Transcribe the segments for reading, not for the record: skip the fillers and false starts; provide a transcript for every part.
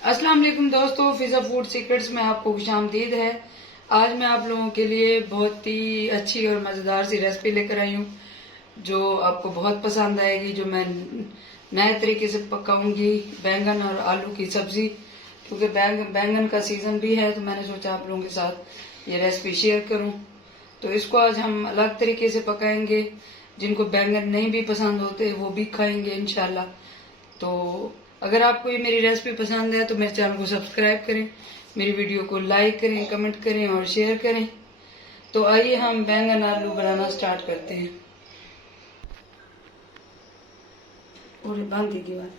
अस्सलाम वालेकुम दोस्तों, फिजा फूड सीक्रेट्स में आपको खुशामदीद है। आज मैं आप लोगों के लिए बहुत ही अच्छी और मज़ेदार सी रेसिपी लेकर आई हूँ जो आपको बहुत पसंद आएगी। जो मैं नए तरीके से पकाऊंगी, बैंगन और आलू की सब्जी। क्योंकि बैंगन का सीजन भी है तो मैंने सोचा आप लोगों के साथ ये रेसिपी शेयर करूं। तो इसको आज हम अलग तरीके से पकाएंगे। जिनको बैंगन नहीं भी पसंद होते वो भी खाएंगे इंशाल्लाह। तो अगर आपको ये मेरी रेसिपी पसंद है तो मेरे चैनल को सब्सक्राइब करें, मेरी वीडियो को लाइक करें, कमेंट करें और शेयर करें। तो आइए हम बैंगन आलू बनाना स्टार्ट करते हैं। और बांधी की बात,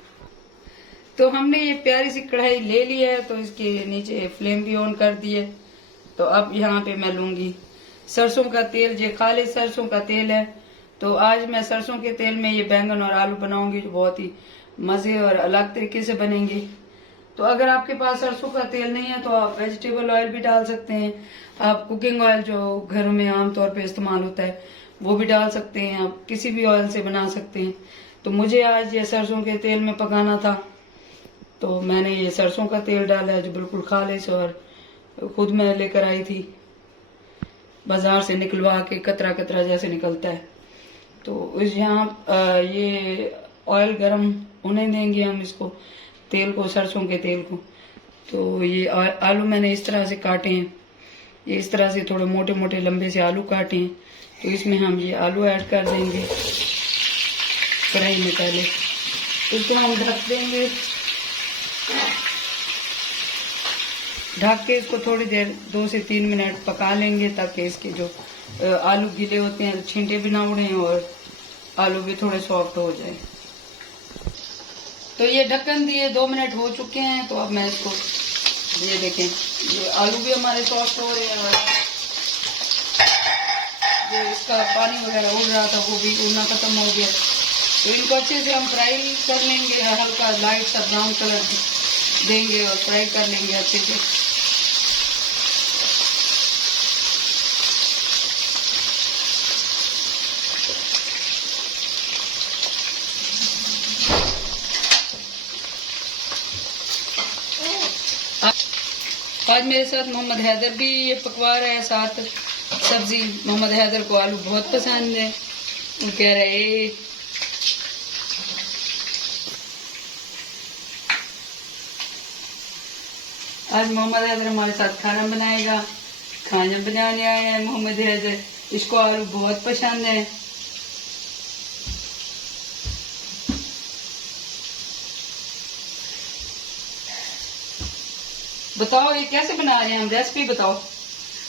तो हमने ये प्यारी सी कढ़ाई ले ली है, तो इसके नीचे फ्लेम भी ऑन कर दी है। तो अब यहाँ पे मैं लूंगी सरसों का तेल। ये खाली सरसों का तेल है। तो आज मैं सरसों के तेल में ये बैंगन और आलू बनाऊंगी जो बहुत ही मजे और अलग तरीके से बनेंगे। तो अगर आपके पास सरसों का तेल नहीं है तो आप वेजिटेबल ऑयल भी डाल सकते हैं। आप कुकिंग ऑयल जो घरों में आमतौर पे इस्तेमाल होता है वो भी डाल सकते हैं। आप किसी भी ऑयल से बना सकते हैं। तो मुझे आज ये सरसों के तेल में पकाना था तो मैंने ये सरसों का तेल डाला है जो बिल्कुल खालिश और खुद मैं लेकर आई थी बाजार से निकलवा के, कतरा कतरा जैसे निकलता है। तो इस यहाँ ये ऑयल गरम होने देंगे हम इसको, तेल को, सरसों के तेल को। तो ये आलू मैंने इस तरह से काटे हैं, ये इस तरह से थोड़े मोटे मोटे लंबे से आलू काटे हैं। तो इसमें हम ये आलू ऐड कर देंगे कढ़ाई में पहले। इसको हम ढक देंगे, ढक के इसको थोड़ी देर 2 से 3 मिनट पका लेंगे ताकि इसके जो आलू गीले होते हैं छींटे भी ना उड़े और आलू भी थोड़े सॉफ्ट हो जाए। तो ये ढक्कन दिए 2 मिनट हो चुके हैं। तो अब मैं इसको, ये देखें, ये आलू भी हमारे सॉफ्ट हो रहे हैं और जो इसका पानी वगैरह उड़ रहा था वो भी उड़ना खत्म हो गया। तो इनको अच्छे से हम फ्राई कर लेंगे, हल्का लाइट सा ब्राउन कलर देंगे और फ्राई कर लेंगे अच्छे से। आज मेरे साथ मोहम्मद हैदर भी ये पकवा रहा है साथ सब्जी। मोहम्मद हैदर को आलू बहुत पसंद है। वो कह रहे आज मोहम्मद हैदर हमारे साथ खाना बनाएगा। खाना बनाने आया है मोहम्मद हैदर, इसको आलू बहुत पसंद है। बताओ ये कैसे बना रहे हैं हम, रेसिपी बताओ।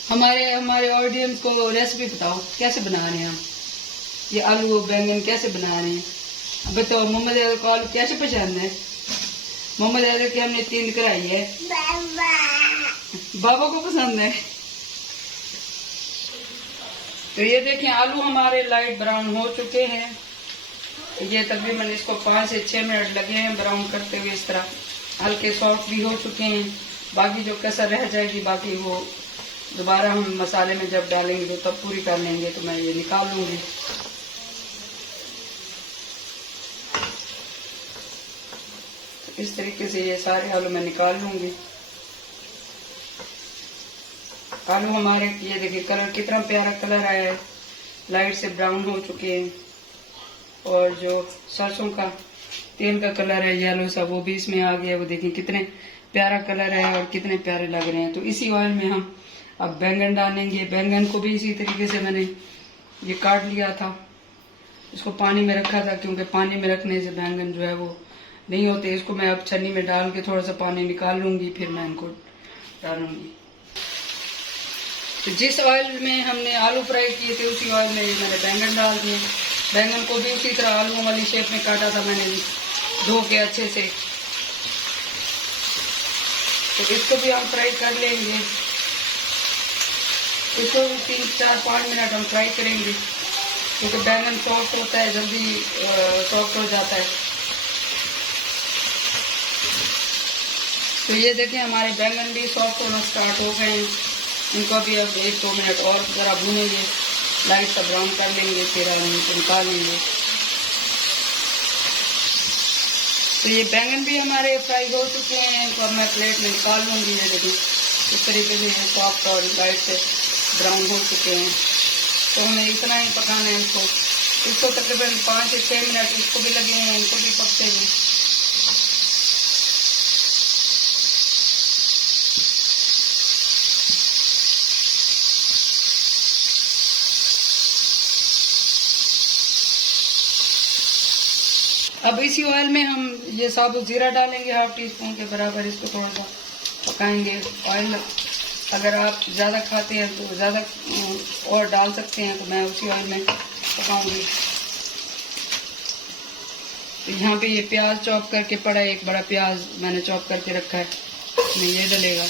हमारे ऑडियंस को रेसिपी बताओ कैसे बना रहे हैं हम ये आलू बैंगन कैसे बना रहे हैं। बताओ मोहम्मद हैदर को आलू कैसे पसंद है। मोहम्मद हैदर की हमने 3 कराई है, बाबा को पसंद है। तो ये देखें आलू हमारे लाइट ब्राउन हो चुके हैं। ये तकरीबन इसको 5 से 6 मिनट लगे हैं ब्राउन करते हुए। इस तरह हल्के सॉफ्ट भी हो चुके हैं। बाकी जो कसर रह जाएगी बाकी वो दोबारा हम मसाले में जब डालेंगे तो तब पूरी कर लेंगे। तो मैं ये निकाल लूंगी। तो इस तरीके से ये सारे आलू मैं निकाल लूंगी। आलू हमारे, ये देखिए कलर कितना प्यारा कलर आया है, लाइट से ब्राउन हो चुके हैं। और जो सरसों का तेल का कलर है येलो सा वो भी इसमें आ गया। वो देखिए कितने प्यारा कलर है और कितने प्यारे लग रहे हैं। तो इसी ऑयल में हम अब बैंगन डालेंगे। बैंगन को भी इसी तरीके से मैंने ये काट लिया था, इसको पानी में रखा था क्योंकि पानी में रखने से बैंगन जो है वो नहीं होते। इसको मैं अब छन्नी में डाल के थोड़ा सा पानी निकाल लूंगी, फिर मैं इनको डालूंगी। तो जिस ऑयल में हमने आलू फ्राई किए थे उसी ऑयल में मैंने बैंगन डाल दिए। बैंगन को भी उसी तरह आलू वाली शेप में काटा था मैंने, धो के अच्छे से। तो इसको भी हम फ्राई कर लेंगे। इसको 3, 4, 5 मिनट हम फ्राई करेंगे क्योंकि बैंगन सॉफ्ट होता है, जल्दी सॉफ्ट हो जाता है। तो ये देखिए हमारे बैंगन भी सॉफ्ट होना स्टार्ट हो गए हैं। इनको भी अब 1-2 मिनट और जरा भूनेंगे, लाइट सा ब्राउन कर लेंगे, फिर हम इनको निकाल लेंगे। तो ये बैंगन भी हमारे फ्राई हो चुके हैं, इनको मैं प्लेट में निकाल लूँगी। ये देखिए इस तरीके से ये सॉफ्ट और लाइट से ब्राउन हो चुके हैं। तो हमें इतना ही पकाना है इसको तकरीबन 5 से 6 मिनट इसको भी लगे हैं, इनको भी पकते हुए। अब इसी ऑयल में हम ये साबुत जीरा डालेंगे, 1/2 टीस्पून के बराबर। इसको थोड़ा सा पकाएंगे। ऑयल अगर आप ज़्यादा खाते हैं तो ज़्यादा और डाल सकते हैं, तो मैं उसी ऑयल में पकाऊंगी। तो यहाँ पे ये प्याज चॉप करके पड़ा है, एक बड़ा प्याज मैंने चॉप करके रखा है, इसमें ये डलेगा।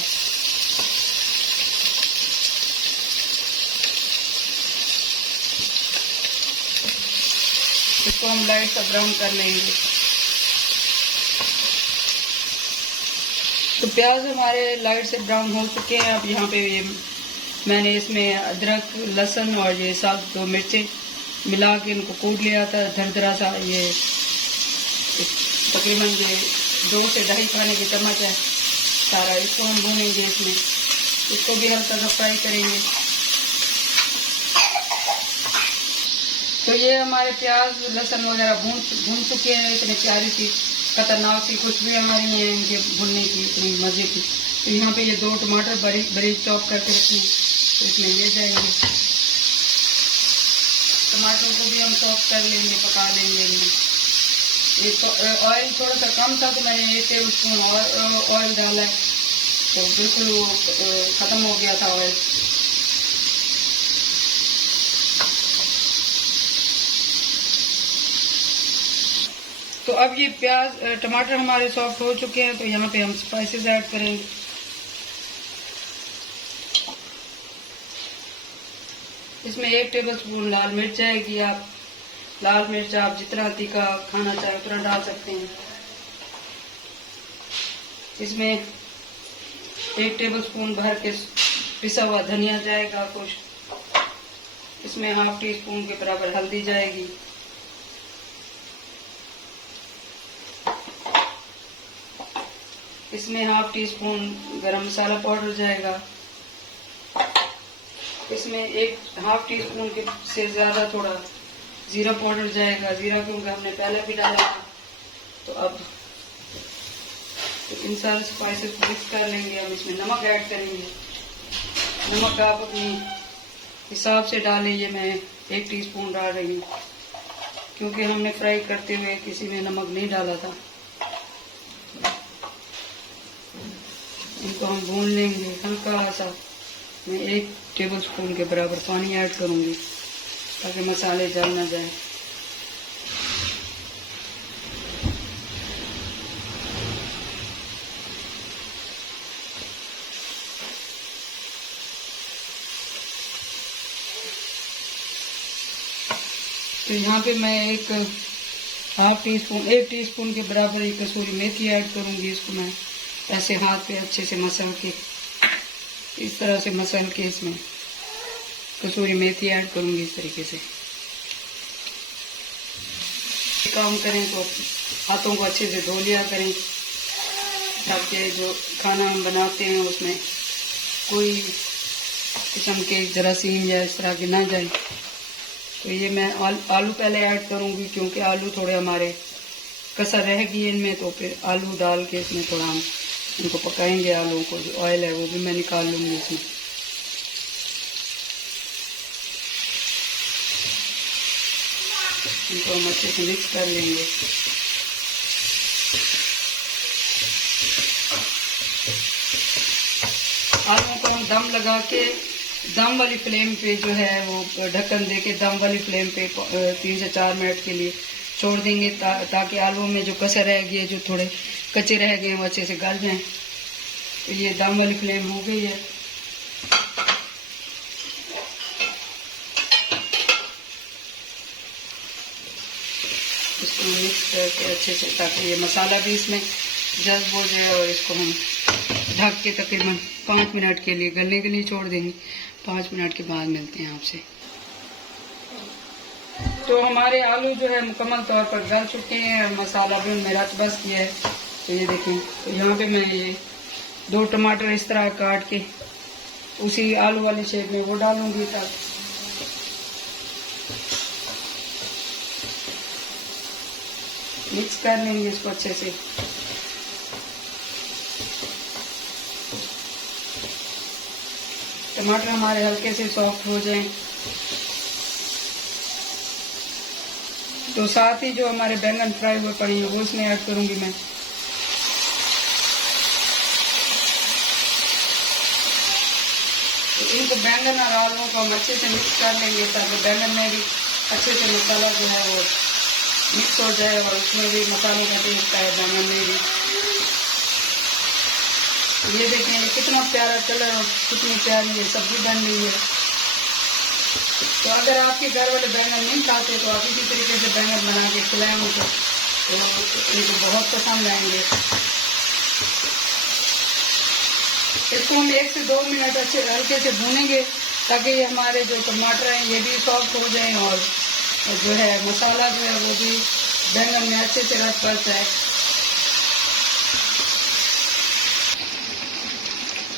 इसको हम लाइट सा ब्राउन कर लेंगे। तो प्याज हमारे लाइट से ब्राउन हो चुके हैं। अब यहाँ पे ये मैंने इसमें अदरक, लहसुन और ये साथ 2 मिर्चें मिला के इनको कूट लिया था दरदरा सा। ये तकरीबन ये 2 से 2.5 खाने के चम्मच है सारा। इसको हम भूनेंगे, इसको भी हल्का सा फ्राई करेंगे। तो ये हमारे प्याज लहसुन वगैरह भून चुके हैं। इतनी प्यारी सी खतरनाक सी खुशबू हमारी है इनके भुनने की, इतनी मज़े की। तो यहाँ पे ये 2 टमाटर बारीक चॉप करके रखे हैं, तो इसमें ले जाएंगे। टमाटर को भी हम चॉप कर लेंगे, पका लेंगे इनमें। एक तो ऑयल थोड़ा सा कम था, तो मैंने 1 टेबल स्पून ऑयल डाला है, तो बिल्कुल ख़त्म हो गया था ऑयल। तो अब ये प्याज टमाटर हमारे सॉफ्ट हो चुके हैं। तो यहाँ पे हम स्पाइसेस ऐड करेंगे। इसमें 1 टेबल स्पून लाल मिर्च जाएगी। आप लाल मिर्च आप जितना तीखा खाना चाहे उतना डाल सकते हैं। इसमें 1 टेबल स्पून भर के पिसा हुआ धनिया जाएगा कुछ। इसमें 1/2 टीस्पून के बराबर हल्दी जाएगी। इसमें 1/2 टीस्पून गरम मसाला पाउडर जाएगा। इसमें 1/2 टीस्पून के से ज़्यादा थोड़ा जीरा पाउडर जाएगा। जीरा क्योंकि हमने पहले भी डाला था। तो अब इन सारे स्पाइसेस को मिक्स कर लेंगे। हम इसमें नमक ऐड करेंगे। नमक आप अपनी हिसाब से डालें। ये मैं 1 टीस्पून डाल रही हूँ, क्योंकि हमने फ्राई करते हुए किसी में नमक नहीं डाला था। इनको हम भून लेंगे हल्का सा। मैं 1 टेबल स्पून के बराबर पानी ऐड करूँगी ताकि मसाले जल ना जाए। तो यहाँ पे मैं 1 टीस्पून के बराबर एक कसूरी मेथी ऐड करूँगी। इसको मैं ऐसे हाथ पे अच्छे से मसल के, इस तरह से मसल के इसमें कसूरी मेथी ऐड करूँगी इस तरीके से। काम करें तो हाथों को अच्छे से धो लिया करें, ताकि जो खाना हम बनाते हैं उसमें कोई किस्म के जरासीम या इस तरह के ना जाए। तो ये मैं आलू पहले ऐड करूँगी, क्योंकि आलू थोड़े हमारे कसर रह गई इनमें। तो फिर आलू डाल के इसमें थोड़ा हम इनको पकाएंगे। आलू को जो ऑयल है वो भी मैं निकाल लूँगी इसमें। इनको हम अच्छे से मिक्स कर लेंगे। आलू को हम दम लगा के दम वाली फ्लेम पे जो है वो ढक्कन दे के दम वाली फ्लेम पे 3 से 4 मिनट के लिए छोड़ देंगे, ताकि आलू में जो कसर रह गई है, जो थोड़े कच्चे रह गए वो अच्छे से गल जाएं। तो ये दम वाली फ्लेम हो गई है। इसको मिक्स करके अच्छे से, ताकि ये मसाला भी इसमें जज्ब हो जाए। और इसको हम ढक के तकरीबन 5 मिनट के लिए गलने के लिए छोड़ देंगे। 5 मिनट के बाद मिलते हैं आपसे। तो हमारे आलू जो है मुकम्मल तौर पर गल चुके हैं और मसाला भी उनमें रच बस किया है। तो ये देखें, तो यहाँ पे मैं ये 2 टमाटर इस तरह काट के उसी आलू वाली शेप में वो डालूंगी, तक मिक्स कर लेंगे इसको अच्छे से। टमाटर हमारे हल्के से सॉफ्ट हो जाएं तो साथ ही जो हमारे बैंगन फ्राई हुए पड़े हैं वो इसमें ऐड करूंगी मैं। तो इनको बैंगन और आलू को हम अच्छे से मिक्स कर लेंगे ताकि बैंगन में भी अच्छे से मसाला जो है वो मिक्स हो जाए और उसमें भी मसालों का टेस्ट आए बैंगन में भी। ये देखें कितना प्यारा कलर और कितनी प्यारी ये सब्जी बन रही है। तो अगर आपके घर वाले बैंगन नहीं खाते तो आप इसी तरीके से बैंगन बना के खिलाएं उनको, तो इनको बहुत पसंद आएंगे। इसको हम 1 से 2 मिनट अच्छे हल्के से भूनेंगे ताकि ये हमारे जो टमाटर हैं ये भी सॉफ्ट हो जाएं और जो है मसाला जो है वो भी बैंगन में अच्छे से रस पड़ जाए।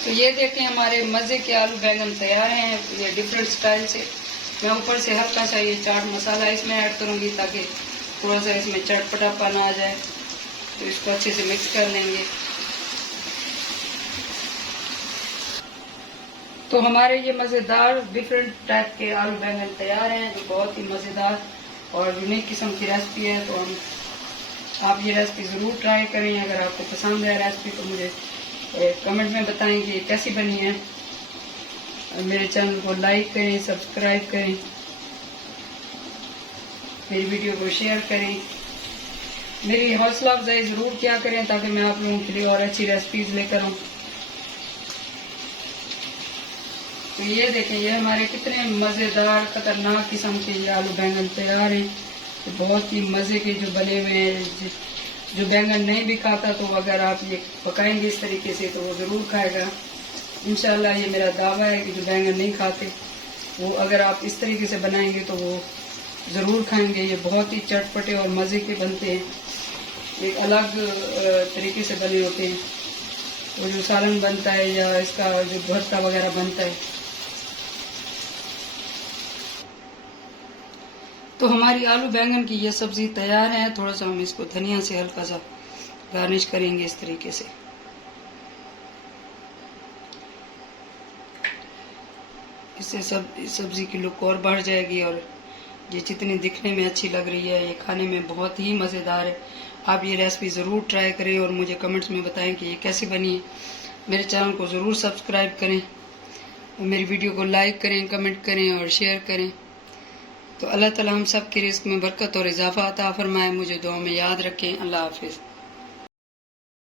तो ये देखें हमारे मज़े के आलू बैंगन तैयार हैं। ये डिफरेंट स्टाइल से मैं ऊपर से हल्का सा ये चाट मसाला इसमें ऐड करूँगी ताकि थोड़ा सा इसमें चटपटापन आ जाए। तो इसको अच्छे से मिक्स कर लेंगे। तो हमारे ये मज़ेदार डिफरेंट टाइप के आलू बैंगन तैयार हैं जो बहुत ही मज़ेदार और यूनिक किस्म की रेसिपी है। तो आप ये रेसिपी ज़रूर ट्राई करें। अगर आपको पसंद है रेसिपी तो मुझे कमेंट में बताएं कि कैसी बनी है। मेरे चैनल को लाइक करें, सब्सक्राइब करें, मेरी वीडियो को शेयर करें, मेरी हौसला अफजाई ज़रूर किया करें ताकि मैं आप लोगों के लिए और अच्छी रेसिपीज लेकर आऊँ। तो ये देखें ये हमारे कितने मज़ेदार खतरनाक किस्म के ये आलू बैंगन तैयार हैं। तो बहुत ही मज़े के जो बने हुए हैं। जो बैंगन नहीं भी खाता तो अगर आप ये पकाएंगे इस तरीके से तो वो ज़रूर खाएगा इंशाल्लाह। ये मेरा दावा है कि जो बैंगन नहीं खाते वो अगर आप इस तरीके से बनाएंगे तो वो ज़रूर खाएंगे। ये बहुत ही चटपटे और मज़े के बनते हैं, एक अलग तरीके से बने होते हैं। वो जो सालन बनता है या इसका जो भरता वगैरह बनता है। तो हमारी आलू बैंगन की ये सब्ज़ी तैयार है। थोड़ा सा हम इसको धनिया से हल्का सा गार्निश करेंगे इस तरीके से। इससे सब्ज़ी की लुक और बढ़ जाएगी और ये जितनी दिखने में अच्छी लग रही है ये खाने में बहुत ही मज़ेदार है। आप ये रेसिपी ज़रूर ट्राई करें और मुझे कमेंट्स में बताएं कि ये कैसी बनी है। मेरे चैनल को ज़रूर सब्सक्राइब करें, मेरी वीडियो को लाइक करें, कमेंट करें और शेयर करें। तो अल्लाह ताला हम सब के रिज़्क़ में बरकत और इजाफ़ा अता फरमाए। मुझे दुआ में याद रखें। अल्लाह हाफ़िज़।